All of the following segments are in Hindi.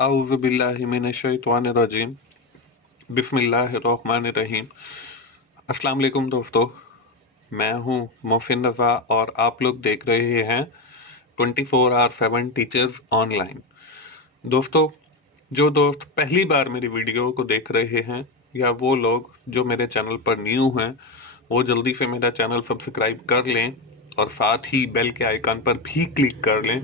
अऊज़ु बिल्लाहि मिनश्शैतानिर्रजीम बिस्मिल्लाहिर्रहमानिर्रहीम। अस्सलाम वालेकुम दोस्तों, मैं हूं मोहसिन रज़ा और आप लोग देख रहे हैं 24/7 टीचर्स ऑनलाइन। दोस्तों, जो दोस्त पहली बार मेरी वीडियो को देख रहे हैं या वो लोग जो मेरे चैनल पर न्यू हैं, वो जल्दी से मेरा चैनल सब्सक्राइब कर लें और साथ ही बेल के आइकन पर भी क्लिक कर लें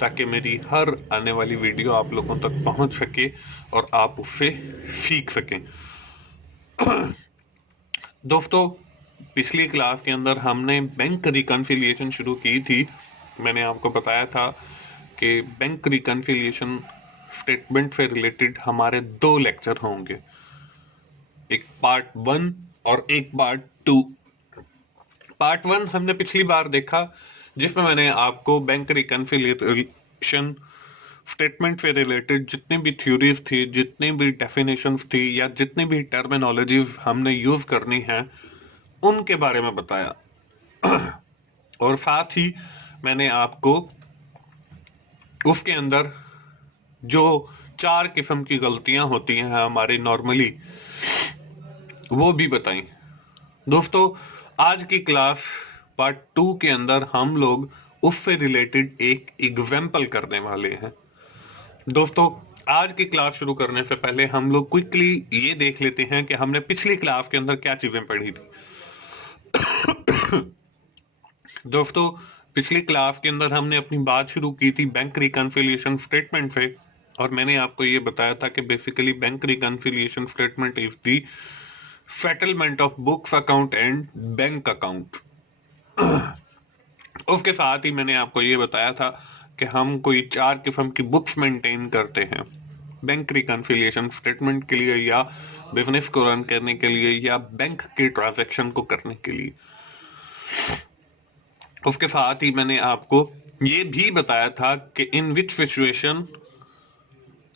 ताकि मेरी हर आने वाली वीडियो आप लोगों तक पहुंच सके और आप उससे सीख सकें। दोस्तों, पिछली क्लास के अंदर हमने बैंक रिकन्सिलिएशन शुरू की थी। मैंने आपको बताया था कि बैंक रिकन्सिलिएशन स्टेटमेंट से रिलेटेड हमारे 2 लेक्चर होंगे, एक पार्ट 1 और एक पार्ट 2। पार्ट 1 हमने पिछली बार देखा जिसमें मैंने आपको बैंक रिकन्सिलिएशन स्टेटमेंट से रिलेटेड जितनी भी थ्योरीज थी, जितनी भी डेफिनेशंस थी या जितनी भी टर्मिनोलॉजीज हमने यूज करनी है उनके बारे में बताया। और साथ ही मैंने आपको उसके अंदर जो 4 किस्म की गलतियां होती हैं हमारी नॉर्मली, वो भी बताई। दोस्तों, आज की क्लास पार्ट 2 के अंदर हम लोग उससे रिलेटेड एक एग्जाम्पल करने वाले हैं। दोस्तों, आज की क्लास शुरू करने से पहले हम लोग क्विकली ये देख लेते हैं कि हमने पिछली क्लास के अंदर क्या चीजें पढ़ी थी। दोस्तों, पिछली क्लास के अंदर हमने अपनी बात शुरू की थी बैंक रिकन्सिलिएशन स्टेटमेंट से, और मैंने आपको ये बताया था कि basically bank reconciliation statement is the settlement of books account and bank account. उसके साथ ही मैंने आपको ये बताया था कि हम कोई 4 किस्म की बुक्स मेंटेन करते हैं बैंक रिकन्सिलिएशन स्टेटमेंट के लिए, या बिजनेस को रन करने के लिए, या बैंक के ट्रांजैक्शन को करने के लिए। उसके साथ ही मैंने आपको ये भी बताया था कि इन विच सिचुएशन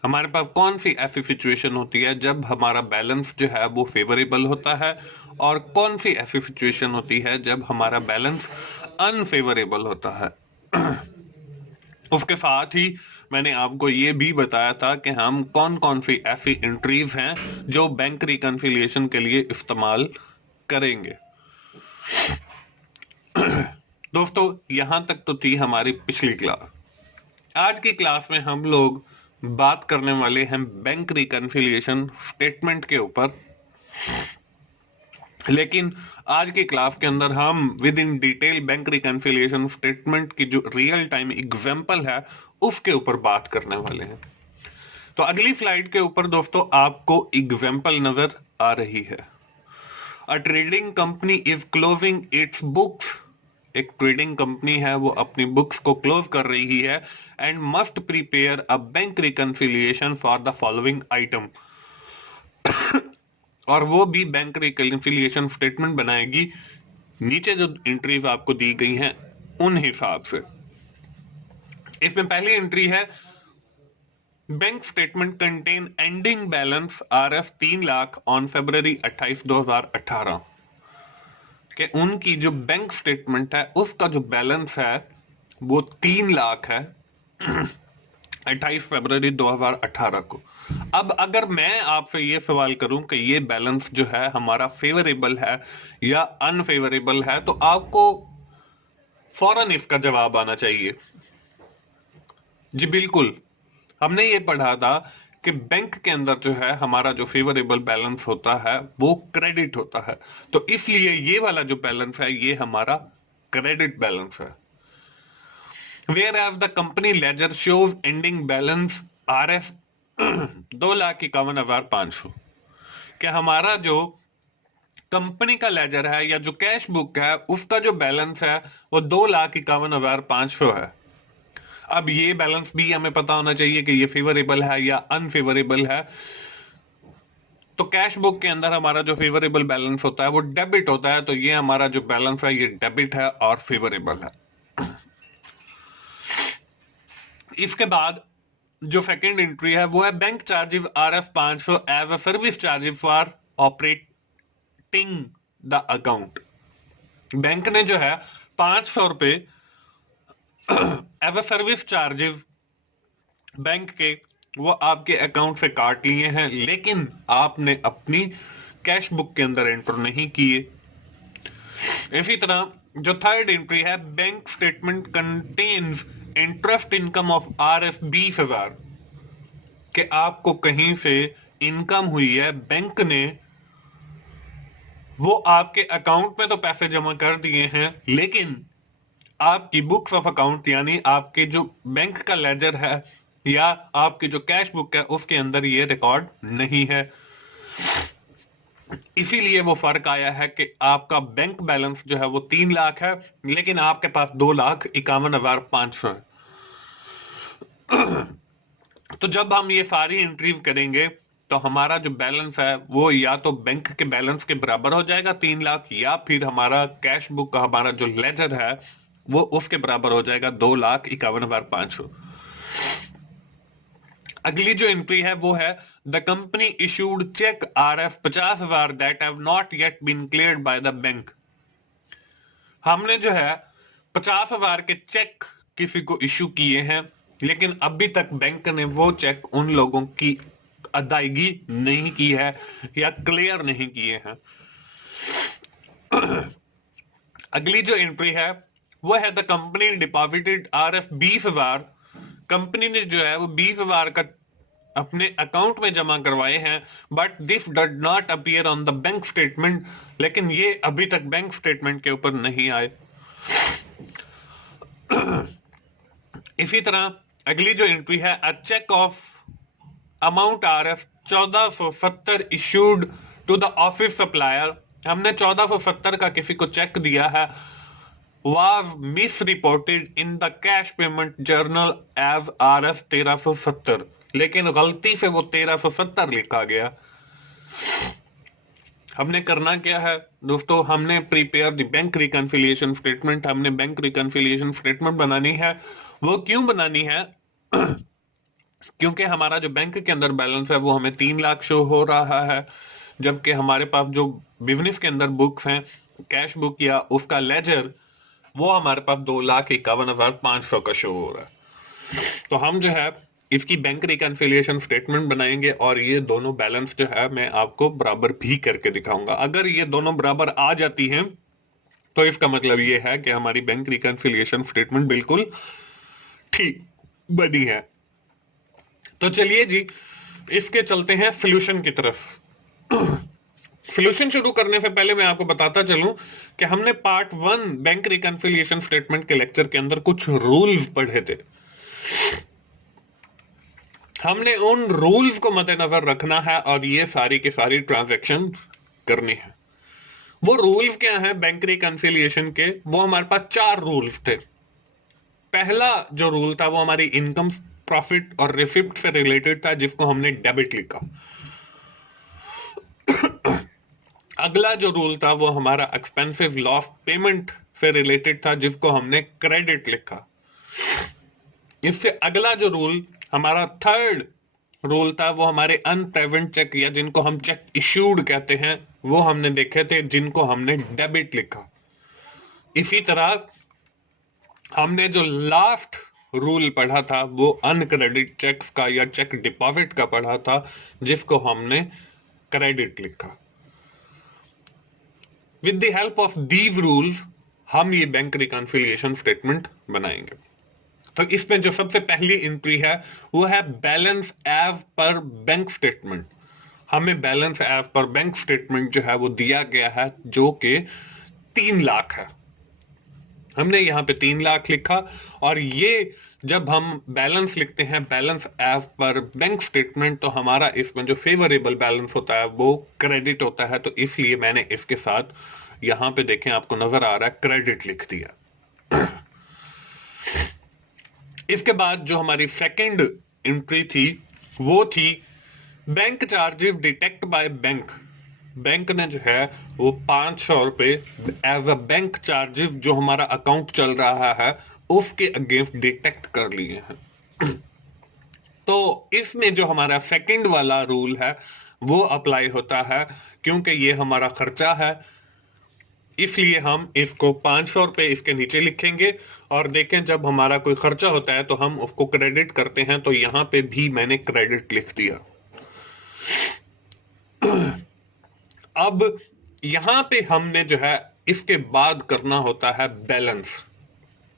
हमारे पास कौन सी ऐसी सिचुएशन होती है जब हमारा बैलेंस जो है वो फेवरेबल होता है, और कौन सी ऐसी सिचुएशन होती है जब हमारा बैलेंस अनफेवरेबल होता है। उसके साथ ही मैंने आपको ये भी बताया था कि हम कौन कौन सी ऐसी एंट्रीज हैं जो बैंक रिकन्सिलिएशन के लिए इस्तेमाल करेंगे। दोस्तों, यहां तक तो थी हमारी पिछली क्लास। आज की क्लास में हम लोग बात करने वाले हैं बैंक रिकन्सिलिएशन स्टेटमेंट के ऊपर, लेकिन आज की क्लास के अंदर हम with in detail bank reconciliation statement की जो रियल टाइम एग्जांपल है उसके ऊपर बात करने वाले हैं। तो अगली स्लाइड के ऊपर दोस्तों आपको एग्जांपल नजर आ रही है। अ trading company is closing it's books. एक ट्रेडिंग कंपनी है, वो अपनी बुक्स को क्लोज कर रही है, and must prepare a bank reconciliation for the following item. और वो भी बैंक रिकन्सिलिएशन स्टेटमेंट बनाएगी नीचे जो एंट्रीज आपको दी गई हैं उन हिसाब से। इसमें पहली एंट्री है bank statement contain ending balance RF 3 lakh on February 28, 2018 के उनकी जो बैंक स्टेटमेंट है उसका जो बैलेंस है वो 3 लाख है 28 फरवरी 2018 को। अब अगर मैं आपसे ये सवाल करूं कि ये बैलेंस जो है हमारा फेवरेबल है या अनफेवरेबल है, तो आपको फौरन इसका जवाब आना चाहिए। जी बिल्कुल, हमने ये पढ़ा था कि बैंक के अंदर जो है हमारा जो फेवरेबल बैलेंस होता है वो क्रेडिट होता है, तो इसलिए ये वाला जो बैलेंस है ये हमारा क्रेडिट बैलेंस है। Whereas the company ledger shows ending balance RF 2,51,500 कि हमारा जो कंपनी का लेजर है या जो कैश बुक है उसका जो बैलेंस है वो 2,51,500 है। अब ये बैलेंस भी हमें पता होना चाहिए कि ये फेवरेबल है या अनफेवरेबल है। तो कैश बुक के अंदर हमारा जो फेवरेबल बैलेंस होता है वो डेबिट होता है, तो ये हमारा जो बैलेंस है ये डेबिट है और फेवरेबल है। इसके बाद जो सेकंड एंट्री है वो है bank charges RF 500 as a service charges for operating the account. Bank ने जो है 500 रुपए as a service charges bank के वो आपके अकाउंट से काट लिए हैं, लेकिन आपने अपनी कैश बुक के अंदर एंटर नहीं किए। इसी तरह जो थर्ड एंट्री है, bank statement contains interest income of RS 20,000, कि आपको कहीं से इनकम हुई है, बैंक ने वो आपके अकाउंट में तो पैसे जमा कर दिए हैं, लेकिन आपकी बुक्स ऑफ अकाउंट यानी आपके जो बैंक का लेजर है या आपकी जो कैश बुक है उसके अंदर ये रिकॉर्ड नहीं है। इसीलिए वो फर्क आया है कि आपका बैंक बैलेंस जो है वो 3 लाख है, लेकिन आपके पास 2,51,500 है। तो जब हम ये सारी एंट्रीज करेंगे तो हमारा जो बैलेंस है वो या तो बैंक के बैलेंस के बराबर हो जाएगा 3 लाख, या फिर हमारा कैश बुक का हमारा जो लेजर है वो उसके बराबर हो जाएगा 2,51,500। अगली जो एंट्री है वो है the company issued cheque RF 50,000 that have not yet been cleared by the bank. हमने जो है 50,000 के चेक किसी को इशू किए हैं, लेकिन अभी तक बैंक ने वो चेक उन लोगों की अदायगी नहीं की है या क्लियर नहीं किए हैं। अगली जो एंट्री है वो है the company deposited RF 20,000। Company ने जो है वो 20,000 का अपने अकाउंट में जमा करवाए हैं, but this did not appear on the bank statement, लेकिन ये अभी तक बैंक स्टेटमेंट के ऊपर नहीं आए। इसी तरह अगली जो एंट्री है a cheque of amount RF 1470 issued to the office supplier. हमने 1470 का किसी को चेक दिया है, was misreported in the cash payment journal as RF 1370, लेकिन गलती से वो 1370 लिखा गया। हमने करना क्या है दोस्तों, हमने prepare the bank reconciliation statement. हमने बैंक रिकंसिलिएशन स्टेटमेंट बनानी है। वो क्यों बनानी है? क्योंकि हमारा जो बैंक के अंदर बैलेंस है वो हमें 3 लाख शो हो रहा है, जबकि हमारे पास जो बिजनेस के अंदर बुक्स हैं, कैश बुक या उसका लेजर, वो हमारे पास 2,51,500 का शो हो रहा है। तो हम जो है इसकी बैंक रिकंसिलिएशन स्टेटमेंट बनाएंगे और ये दोनों बैलेंस जो है मैं आपको बराबर भी करके दिखाऊंगा। अगर ये दोनों बराबर आ जाती हैं तो इसका मतलब ये है कि हमारी बैंक रिकंसिलिएशन स्टेटमेंट बिल्कुल ठीक बनी है। तो चलिए जी, इसके चलते हैं सोल्यूशन की तरफ। सोल्यूशन शुरू करने से पहले मैं आपको बताता चलूं कि हमने पार्ट 1 बैंक रिकंसिलिएशन स्टेटमेंट के लेक्चर के अंदर कुछ रूल्स पढ़े थे। हमने उन रूल्स को मद्देनजर रखना है और ये सारी की सारी ट्रांजैक्शन करनी है। वो रूल्स क्या है बैंक रिकंसिलिएशन के? वो हमारे पास 4 रूल्स थे। पहला जो रूल था वो हमारी इनकम, प्रॉफिट और रिसिप्ट से रिलेटेड था, जिसको हमने डेबिट लिखा। अगला जो रूल था वो हमारा एक्सपेंसिव लॉस पेमेंट से रिलेटेड था, जिसको हमने क्रेडिट लिखा। इससे अगला जो रूल हमारा थर्ड रूल था वो हमारे अनप्रेजेंट चेक या जिनको हम चेक इश्यूड कहते हैं, वो हमने देखे थे, जिनको हमने डेबिट लिखा। इसी तरह हमने जो लास्ट रूल पढ़ा था वो अनक्रेडिट चेक्स का या चेक डिपॉजिट का पढ़ा था, जिसको हमने क्रेडिट लिखा। With the help of these rules हम ये बैंक रिकंसिलिएशन स्टेटमेंट बनाएंगे। तो इसमें जो सबसे पहली एंट्री है वो है बैलेंस एज पर बैंक स्टेटमेंट। हमें बैलेंस एज पर बैंक स्टेटमेंट जो है वो दिया गया है, जो कि 3 लाख है। हमने यहाँ पे 3 लाख लिखा, और ये जब हम बैलेंस लिखते हैं बैलेंस एज पर बैंक स्टेटमेंट, तो हमारा इसमें जो फेवरेबल बैलेंस होता है वो क्रेडिट होता है। तो इसलिए मैंने इसके साथ यहाँ पे देखें, आपको नजर आ रहा है, क्रेडिट लिख दिया। इसके बाद जो हमारी सेकंड एंट्री थी वो थी bank charges detect by bank. Bank ने जो है वो 500 रुपए एज अ बैंक चार्जेस जो हमारा अकाउंट चल रहा है उसके अगेंस्ट डिटेक्ट कर लिए हैं। तो इसमें जो हमारा सेकंड वाला रूल है वो अप्लाई होता है, क्योंकि ये हमारा खर्चा है। इसलिए हम इसको 500 रुपए इसके नीचे लिखेंगे। और देखें, जब हमारा कोई खर्चा होता है तो हम उसको क्रेडिट करते हैं, तो यहां पे भी मैंने क्रेडिट लिख दिया। अब यहां पे हमने जो है इसके बाद करना होता है बैलेंस।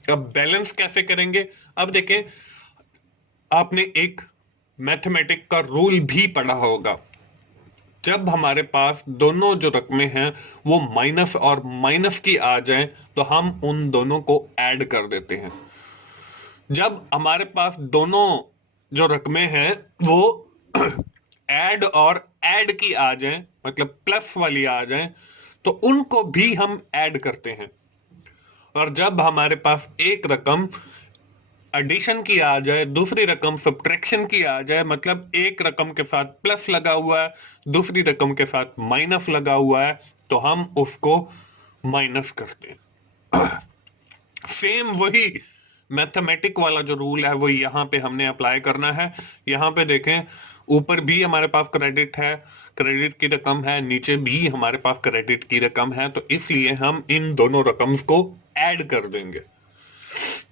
अब बैलेंस कैसे करेंगे? अब देखें, आपने एक मैथमेटिक का रूल भी पढ़ा होगा। जब हमारे पास दोनों जो रकमें हैं वो माइनस और माइनस की आ जाएं, तो हम उन दोनों को ऐड कर देते हैं। जब हमारे पास दोनों जो रकमें हैं वो ऐड और ऐड की आ जाएं, मतलब प्लस वाली आ जाएं, तो उनको भी हम ऐड करते हैं। और जब हमारे पास एक रकम एडिशन की आ जाए, दूसरी रकम सब्ट्रैक्शन की आ जाए, मतलब एक रकम के साथ प्लस लगा हुआ है, दूसरी रकम के साथ माइनस लगा हुआ है, तो हम उसको माइनस करते हैं। सेम वही मैथमेटिक वाला जो रूल है वो यहां पे हमने अप्लाई करना है। यहां पे देखें, ऊपर भी हमारे पास क्रेडिट है, क्रेडिट की रकम है, नीचे भी हमारे पास क्रेडिट की रकम है, तो इसलिए हम इन दोनों रकम्स को ऐड कर देंगे।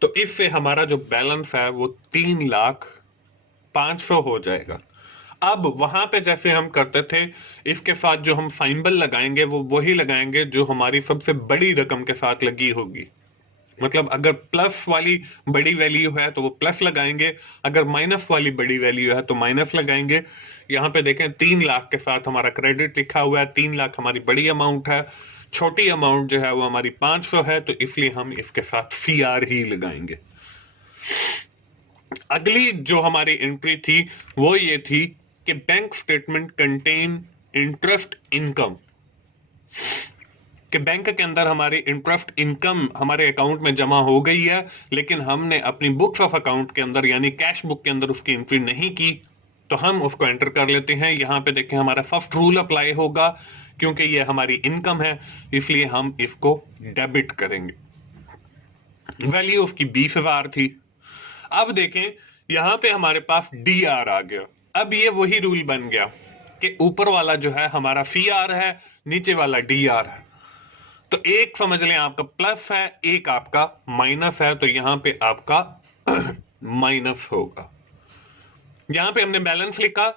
तो इससे हमारा जो बैलेंस है वो 3,05,000 हो जाएगा। अब वहां पे जैसे हम करते थे, इसके साथ जो हम सिंबल लगाएंगे वो वही लगाएंगे जो हमारी सबसे बड़ी रकम के साथ लगी होगी। मतलब अगर प्लस वाली बड़ी वैल्यू है तो वो प्लस लगाएंगे, अगर माइनस वाली बड़ी वैल्यू है तो माइनस लगाएंगे। यहाँ पे देखें, 3,00,000 के साथ हमारा क्रेडिट लिखा हुआ है, 3,00,000 हमारी बड़ी अमाउंट है, छोटी अमाउंट जो है वो हमारी 500 है, तो इसलिए हम इसके साथ CR ही लगाएंगे। अगली जो हमारी एंट्री थी वो ये थी कि bank statement contain interest income, कि बैंक के अंदर हमारी इंटरेस्ट इनकम हमारे अकाउंट में जमा हो गई है, लेकिन हमने अपनी बुक्स ऑफ अकाउंट के अंदर यानी कैश बुक के अंदर उसकी एंट्री नहीं की, तो हम उसको एंटर कर लेते हैं। यहां पे देखें, हमारा फर्स्ट रूल अप्लाई होगा, क्योंकि ये हमारी इनकम है, इसलिए हम इसको डेबिट करेंगे। वैल्यू उसकी 20,000 थी। अब देखें, यहां पे हमारे पास DR आ गया। अब ये वही रूल बन गया कि ऊपर वाला जो है हमारा CR है, नीचे वाला DR है। तो एक समझ लें आपका प्लस है, एक आपका माइनस है, तो यहां पे आपका माइनस होगा। यहां पे हमने बैलेंस लिखा,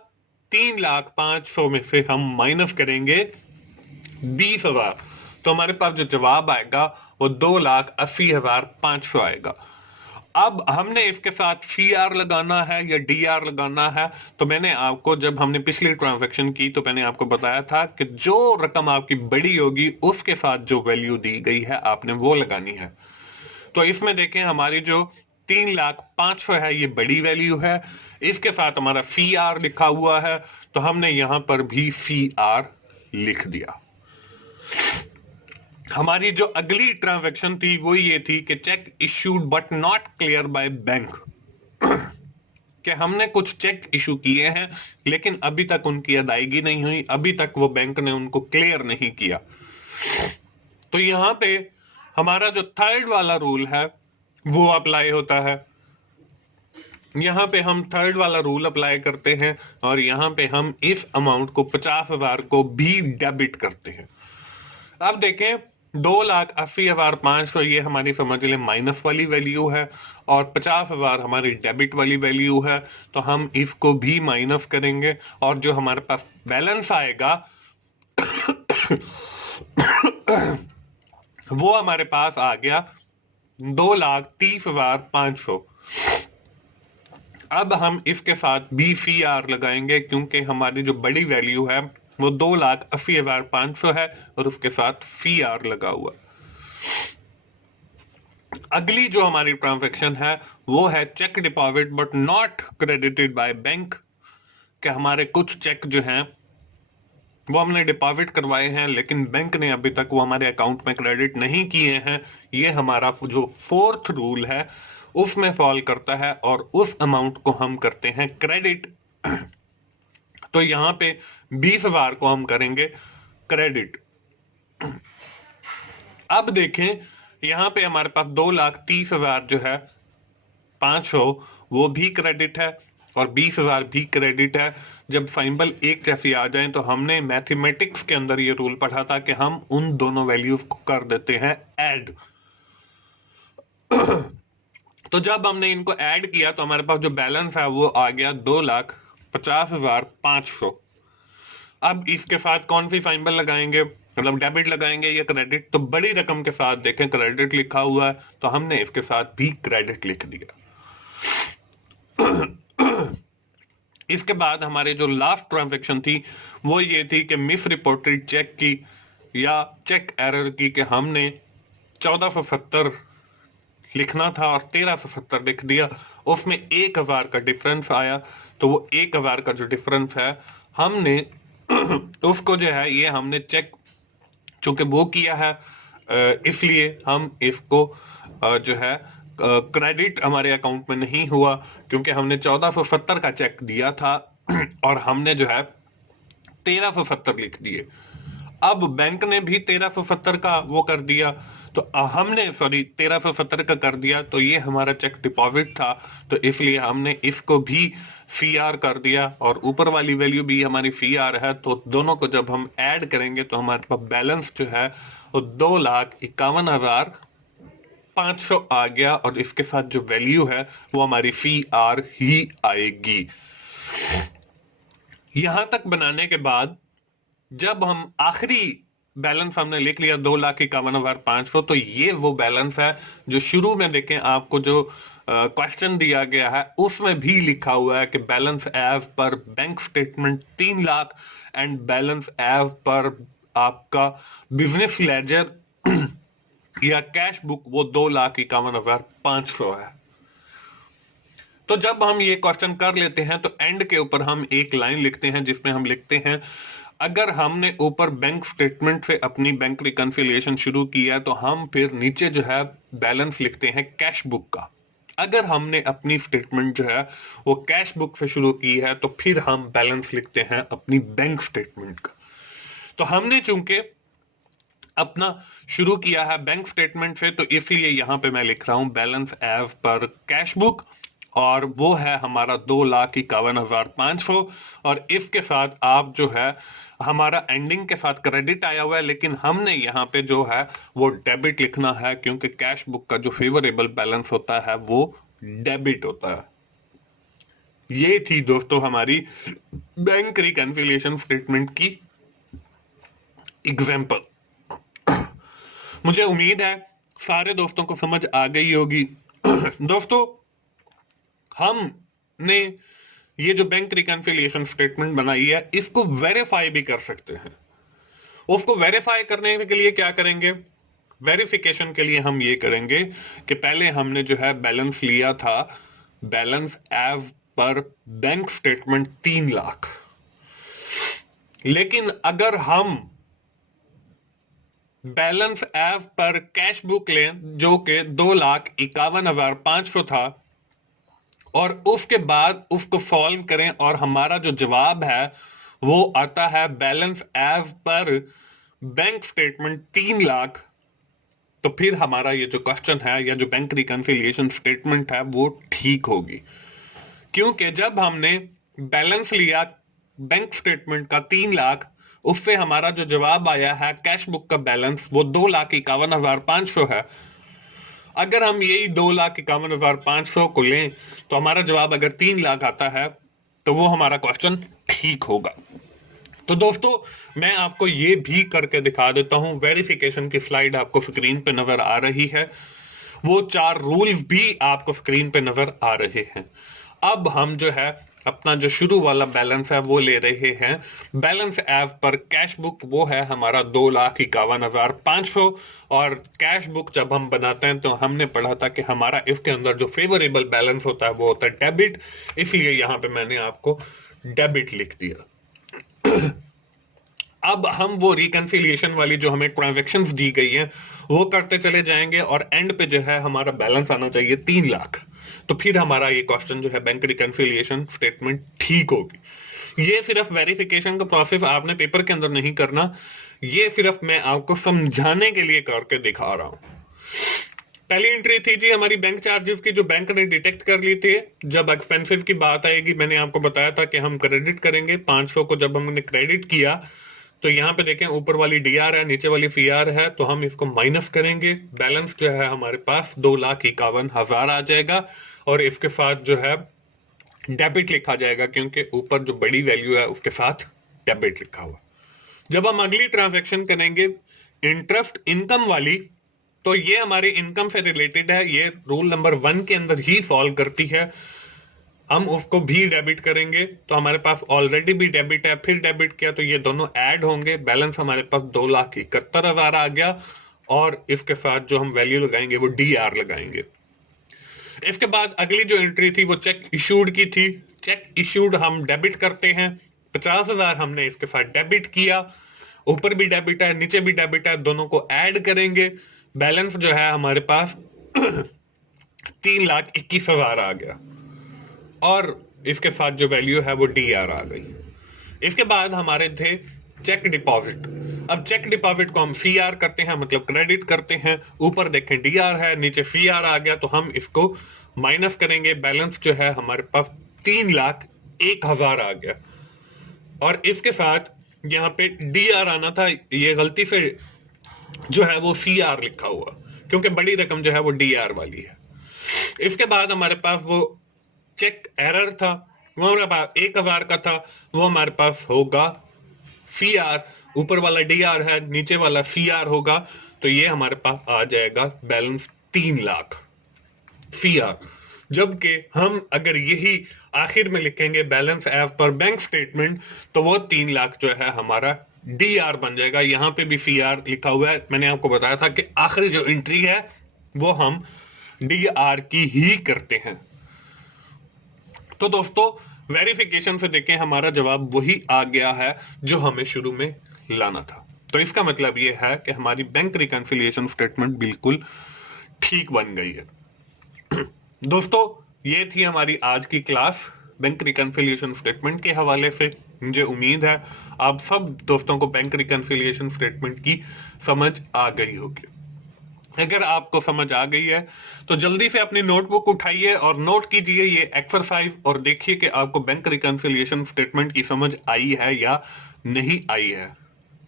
3,05,000 में से हम माइनस करेंगे 20,000, तो हमारे पास जो जवाब आएगा वो 2,80,500 आएगा। अब हमने इसके साथ CR लगाना है या DR लगाना है, तो मैंने आपको, जब हमने पिछली ट्रांजैक्शन की, तो मैंने आपको बताया था कि जो रकम आपकी बड़ी होगी उसके साथ जो वैल्यू दी गई है आपने वो लगानी है। तो इसमें देखें, हमारी जो 3,05,000 है ये बड़ी वैल्यू है, इसके साथ हमारा CR लिखा हुआ है, तो हमने यहां पर भी CR लिख दिया। हमारी जो अगली ट्रांजैक्शन थी वो ये थी कि check issued but not clear by bank, कि हमने कुछ चेक इशू किए हैं लेकिन अभी तक उनकी अदायगी नहीं हुई, अभी तक वो बैंक ने उनको क्लियर नहीं किया। तो यहां पे हमारा जो थर्ड वाला रूल है वो अप्लाई होता है। यहां पे हम थर्ड वाला रूल अप्लाई करते हैं और यहां पे हम इस अमाउंट को 50,000 को भी डेबिट करते हैं। अब देखें, 2,80,500 ये हमारी समझ लें माइनस वाली वैल्यू है और 50,000 हमारी डेबिट वाली वैल्यू है, तो हम इसको भी माइनस करेंगे और जो हमारे पास बैलेंस आएगा वो हमारे पास आ गया 2,30,500। अब हम इसके साथ भी CR लगाएंगे, क्योंकि हमारी जो बड़ी वैल्यू है वो 2,80,500 है और उसके साथ CR लगा हुआ। अगली जो हमारी ट्रांजैक्शन है वो है cheque deposit but not credited by bank, कि हमारे कुछ चेक जो हैं वो हमने डिपॉजिट करवाए हैं लेकिन बैंक ने अभी तक वो हमारे अकाउंट में क्रेडिट नहीं किए हैं। ये हमारा जो फोर्थ रूल है उसमें फॉल करता है और उस अमाउंट को हम करते हैं क्रेडिट। तो यहां पे 20,000 को हम करेंगे क्रेडिट। अब देखें, यहां पे हमारे पास 2,30,000 जो है 500 वो भी क्रेडिट है, और 20,000 भी क्रेडिट है। जब सिंबल एक जैसी आ जाए तो हमने मैथमेटिक्स के अंदर ये रूल पढ़ा था कि हम उन दोनों वैल्यूज को कर देते हैं ऐड। तो जब हमने इनको ऐड किया तो हमारे पास जो बैलेंस है वो आ गया 2,50,500। अब इसके साथ कौन सी सिंबल लगाएंगे, मतलब डेबिट लगाएंगे या क्रेडिट? तो बड़ी रकम के साथ देखें क्रेडिट लिखा हुआ है तो हमने इसके साथ भी क्रेडिट लिख दिया। इसके बाद हमारे जो लास्ट ट्रांजैक्शन थी वो ये थी कि मिस रिपोर्टेड चेक की या चेक एरर की, कि हमने 1470 लिखना था और 1370 लिख दिया। उसमें 1,000 का डिफरेंस आया, तो वो 1,000 का जो डिफरेंस है हमने उसको जो है ये हमने चेक चूंकि वो किया है, इसलिए हम इसको जो है क्रेडिट हमारे अकाउंट में नहीं हुआ, क्योंकि हमने 1470 का चेक दिया था और हमने जो है 1370 लिख दिए। अब बैंक ने भी 1370 का वो कर दिया, तो हमने 1370 का कर दिया, तो ये हमारा चेक डिपॉजिट था, तो इसलिए हमने इसको भी सीआर कर दिया और ऊपर वाली वैल्यू भी हमारी सीआर है। तो दोनों को जब हम ऐड करेंगे तो हमारे पास बैलेंस जो है वो 2,51,500 आ गया और इसके साथ जो वैल्यू है वो हमारी सीआर ही आएगी। यहां तक बनाने के बाद जब हम आखिरी बैलेंस हमने लिख लिया 2,51,500, तो ये वो बैलेंस है जो शुरू में देखें आपको जो क्वेश्चन दिया गया है उसमें भी लिखा हुआ है कि बैलेंस एज पर bank statement 3 lakh and balance as per आपका बिजनेस लेजर या कैश बुक वो 2,51,500 है। तो जब हम ये क्वेश्चन कर लेते हैं तो एंड के ऊपर हम एक लाइन लिखते हैं जिसमें हम लिखते हैं, अगर हमने ऊपर बैंक स्टेटमेंट से अपनी बैंक रिकंसिलिएशन शुरू किया तो हम फिर नीचे जो है बैलेंस लिखते हैं कैश बुक का। अगर हमने अपनी स्टेटमेंट जो है वो कैश बुक से शुरू की है तो फिर हम बैलेंस लिखते हैं अपनी बैंक स्टेटमेंट का। तो हमने चूंकि अपना शुरू किया है बैंक स्टेटमेंट से, तो इसलिए यहां पे मैं लिख रहा हूं बैलेंस एज पर कैश बुक, और वो है हमारा 2,51,500। और इसके साथ आप जो है हमारा एंडिंग के साथ क्रेडिट आया हुआ है, लेकिन हमने यहाँ पे जो है वो डेबिट लिखना है, क्योंकि कैश बुक का जो फेवरेबल बैलेंस होता है वो डेबिट होता है। ये थी दोस्तों हमारी बैंक रिकंसिलिएशन स्टेटमेंट की एग्जाम्पल। मुझे उम्मीद है सारे दोस्तों को समझ आ गई होगी। दोस्तों हमने ये जो बैंक रिकंसिलिएशन स्टेटमेंट बनाई है इसको वेरीफाई भी कर सकते हैं। उसको वेरीफाई करने के लिए क्या करेंगे, वेरिफिकेशन के लिए हम ये करेंगे कि पहले हमने जो है बैलेंस लिया था, बैलेंस एज पर बैंक स्टेटमेंट 3 लाख, लेकिन अगर हम बैलेंस एज पर कैश बुक लें जो कि 2,51,500 था और उसके बाद उसको सॉल्व करें और हमारा जो जवाब है वो आता है बैलेंस एज पर बैंक स्टेटमेंट 3 लाख, तो फिर हमारा ये जो क्वेश्चन है या जो बैंक रिकंसिलिएशन स्टेटमेंट है वो ठीक होगी। क्योंकि जब हमने बैलेंस लिया बैंक स्टेटमेंट का 3 लाख, उससे हमारा जो जवाब आया है कैश बुक का बैलेंस वो 2,51,500 है। अगर हम यही 2,51,500 को लें तो हमारा जवाब अगर 3 लाख आता है तो वो हमारा क्वेश्चन ठीक होगा। तो दोस्तों मैं आपको ये भी करके दिखा देता हूं, वेरिफिकेशन की स्लाइड आपको स्क्रीन पे नजर आ रही है, वो 4 रूल्स भी आपको स्क्रीन पे नजर आ रहे हैं। अब हम जो है अपना जो शुरू वाला बैलेंस है वो ले रहे हैं, बैलेंस एज पर कैश बुक वो है हमारा 2,51,500, और कैश बुक जब हम बनाते हैं तो हमने पढ़ा था कि हमारा इसके अंदर जो फेवरेबल बैलेंस होता है वो होता है डेबिट, इसलिए यहां पे मैंने आपको डेबिट लिख दिया। अब हम वो रिकंसिलिएशन वाली जो हमें ट्रांजैक्शंस दी गई हैं वो करते चले जाएंगे और एंड पे जो है हमारा बैलेंस आना चाहिए 3 लाख, तो फिर हमारा ये क्वेश्चन जो है बैंक रिकंसिलिएशन स्टेटमेंट ठीक होगी। ये सिर्फ वेरिफिकेशन का प्रोसेस आपने पेपर के अंदर नहीं करना, ये सिर्फ मैं आपको समझाने के लिए करके दिखा रहा हूं। पहली एंट्री थी जी हमारी बैंक चार्जेस की, जो बैंक ने डिटेक्ट कर ली थी। जब एक्सपेंसिव की बात आएगी, मैंने आपको बताया था कि हम क्रेडिट करेंगे 500 को। जब हमने क्रेडिट किया तो यहाँ पे देखें, ऊपर वाली डीआर है, नीचे वाली सीआर है, तो हम इसको माइनस करेंगे। बैलेंस जो है हमारे पास 2,51,000 आ जाएगा, और इसके साथ जो है डेबिट लिखा जाएगा, क्योंकि ऊपर जो बड़ी वैल्यू है उसके साथ डेबिट लिखा हुआ। जब हम अगली ट्रांजैक्शन करेंगे इंटरेस्ट इनकम वाली, तो ये हमारे इनकम से रिलेटेड है, ये रूल नंबर 1 के अंदर ही सॉल्व करती है। हम उसको भी डेबिट करेंगे, तो हमारे पास ऑलरेडी भी डेबिट है, फिर डेबिट किया तो ये दोनों ऐड होंगे, बैलेंस हमारे पास 2,71,000 आ गया। और इसके साथ जो हम वैल्यू लगाएंगे वो डीआर लगाएंगे। इसके बाद अगली जो एंट्री थी वो चेक इशूड की थी। चेक इशूड हम डेबिट करते हैं, 50,000 हमने इसके साथ डेबिट किया। ऊपर भी डेबिट है, नीचे भी डेबिट है, दोनों को ऐड करेंगे। बैलेंस जो है हमारे पास 3,21,000 आ गया, और इसके साथ जो वैल्यू है वो डीआर आ गई। इसके बाद हमारे थे चेक डिपॉजिट। अब चेक डिपॉजिट को हम सीआर करते हैं, मतलब क्रेडिट करते हैं। ऊपर देखें डीआर है, नीचे सीआर आ गया, तो हम इसको माइनस करेंगे। बैलेंस जो है हमारे पास 3,01,000 आ गया, और इसके साथ यहाँ पे डीआर आना था, ये गलती से जो है वो सीआर लिखा हुआ, क्योंकि बड़ी रकम जो है वो डीआर वाली है। इसके बाद हमारे पास वो चेक एरर था, वो हमारे पास 1,000 का था, वो हमारे पास होगा सीआर। ऊपर वाला डीआर है, नीचे वाला सीआर होगा, तो ये हमारे पास आ जाएगा बैलेंस 3,00,000 सीआर। जबकि हम अगर यही आखिर में लिखेंगे बैलेंस एज पर बैंक स्टेटमेंट, तो वो 3,00,000 जो है हमारा डीआर बन जाएगा। यहां पे भी सीआर लिखा हुआ है। मैंने आपको बताया था कि आखिरी जो एंट्री है वो हम डीआर की ही करते हैं। तो दोस्तों, वेरिफिकेशन से देखें हमारा जवाब वही आ गया है जो हमें शुरू में लाना था। तो इसका मतलब यह है कि हमारी बैंक रिकंसिलिएशन स्टेटमेंट बिल्कुल ठीक बन गई है। दोस्तों, ये थी हमारी आज की क्लास बैंक रिकंसिलिएशन स्टेटमेंट के हवाले से। मुझे उम्मीद है आप सब दोस्तों को बैंक रिकंसिलिएशन स्टेटमेंट की समझ आ गई होगी। अगर आपको समझ आ गई है तो जल्दी से अपनी नोटबुक उठाइए और नोट कीजिए ये एक्सरसाइज, और देखिए कि आपको बैंक रिकंसिलिएशन स्टेटमेंट की समझ आई है या नहीं आई है।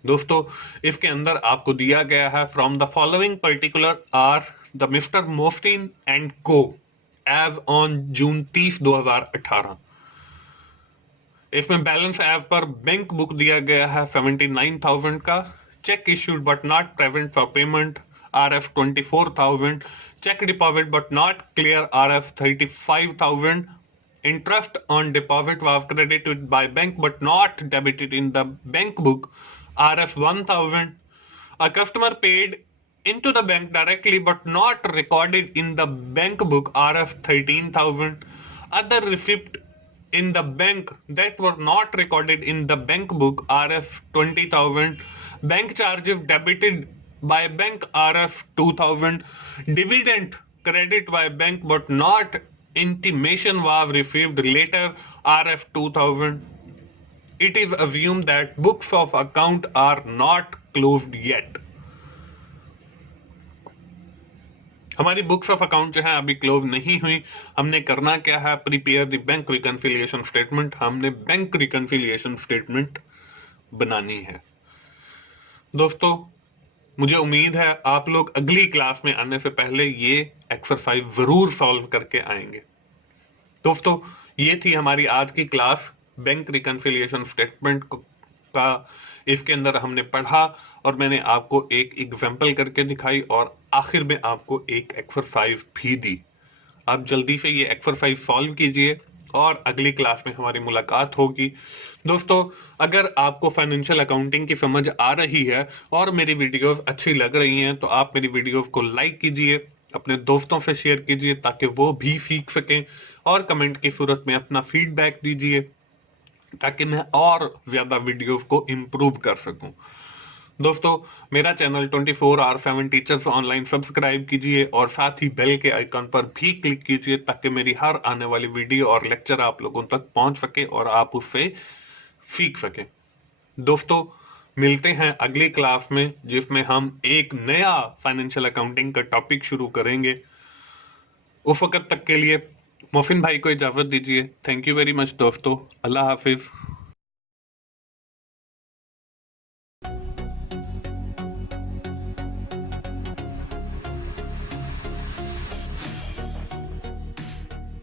दोस्तों, इसके अंदर आपको दिया गया है, from the following particular are the Mr Mostyn and co as on June 30, 2018। इसमें बैलेंस एज पर बैंक बुक दिया गया है 79,000 का। Cheque issued but not present for payment RF 24,000, check deposit but not clear RF 35,000, interest on deposit was credited by bank but not debited in the bank book RF 1,000, a customer paid into the bank directly but not recorded in the bank book RF 13,000, other receipt in the bank that were not recorded in the bank book RF 20,000, bank charges debited by bank RF 2,000, dividend credit by bank but not intimation was received later RF 2,000. It is assumed that books of account are not closed yet. हमारी बुक्स ऑफ अकाउंट जो है अभी क्लोज नहीं हुई। हमने करना क्या है, prepare the bank reconciliation statement. हमने बैंक रिकंसिलिएशन स्टेटमेंट बनानी है। दोस्तों, मुझे उम्मीद है आप लोग अगली क्लास में आने से पहले ये एक्सरसाइज जरूर सॉल्व करके आएंगे। दोस्तों, ये थी हमारी आज की क्लास बैंक रिकंसिलिएशन स्टेटमेंट का। इसके अंदर हमने पढ़ा और मैंने आपको एक एग्जाम्पल करके दिखाई, और आखिर में आपको एक एक्सरसाइज भी दी। आप जल्दी से ये एक्सरसाइज सॉल्व कीजिए और अगली क्लास में हमारी मुलाकात होगी। दोस्तों, अगर आपको फाइनेंशियल अकाउंटिंग की समझ आ रही है और मेरी वीडियोस अच्छी लग रही हैं, तो आप मेरी वीडियोस को लाइक कीजिए, अपने दोस्तों से शेयर कीजिए ताकि वो भी सीख सकें, और कमेंट की सूरत में अपना फीडबैक दीजिए ताकि मैं और ज्यादा वीडियोस को इम्प्रूव कर सकूं। दोस्तों, मेरा चैनल 24/7 टीचर्स ऑनलाइन सब्सक्राइब कीजिए और साथ ही बेल के आइकन पर भी क्लिक कीजिए ताकि मेरी हर आने वाली वीडियो और लेक्चर आप लोगों तक पहुंच सके और आप उससे सीख सकें। दोस्तों, मिलते हैं अगली क्लास में, जिसमें हम एक नया फाइनेंशियल अकाउंटिंग का टॉपिक शुरू करेंगे। उस वक्त तक के लिए मोहसिन भाई को इजाजत दीजिए। थैंक यू वेरी मच दोस्तों। अल्लाह हाफिज।